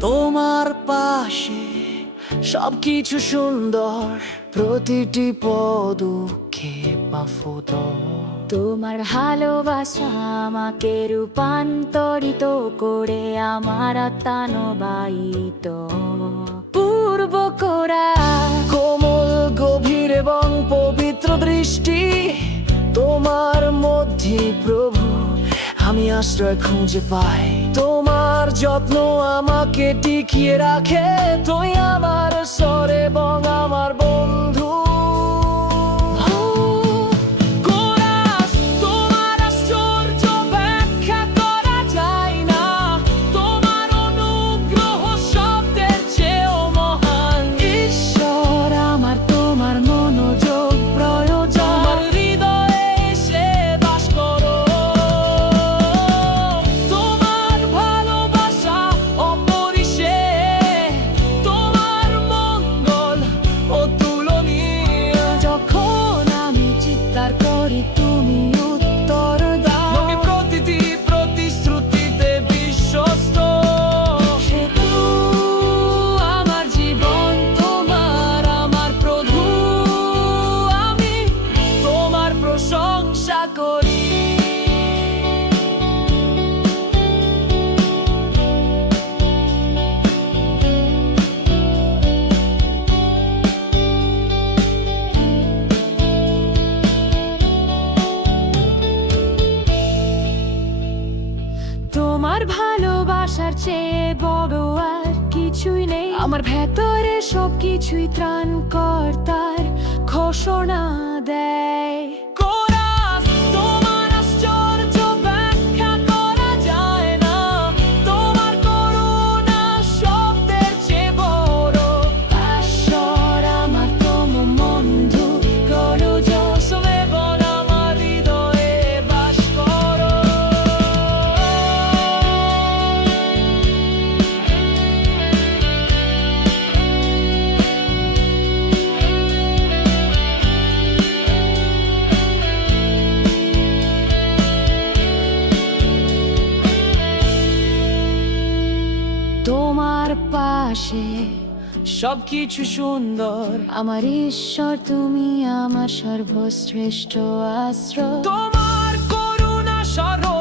তোমার পাশে সবকিছু সুন্দর প্রতিটি পদক্ষেপ তোমার ভালোবাসা আমাকে রূপান্তরিত করে আমার আত্মানবায়িত পূর্ব করা। কোমল গভীর এবং পবিত্র দৃষ্টি তোমার মধ্যে প্রভু। আমি আশ্রয় খুঁজে পাই তোমার যত্ন আমাকে টিকিয়ে রাখে। তুই আমার স্বর এবং আমার বন্ধু। তোমার ভালোবাসার চেয়ে বড় আর কিছুই নেই। আমার ভেতরে সব কিছুই ত্রাণ কর্তার ঘোষণা দেয়। আমার পাশে। সবকিছু সুন্দর। আমার ঈশ্বর তুমি আমার সর্বশ্রেষ্ঠ আশ্রয়। তোমার করুণা সরব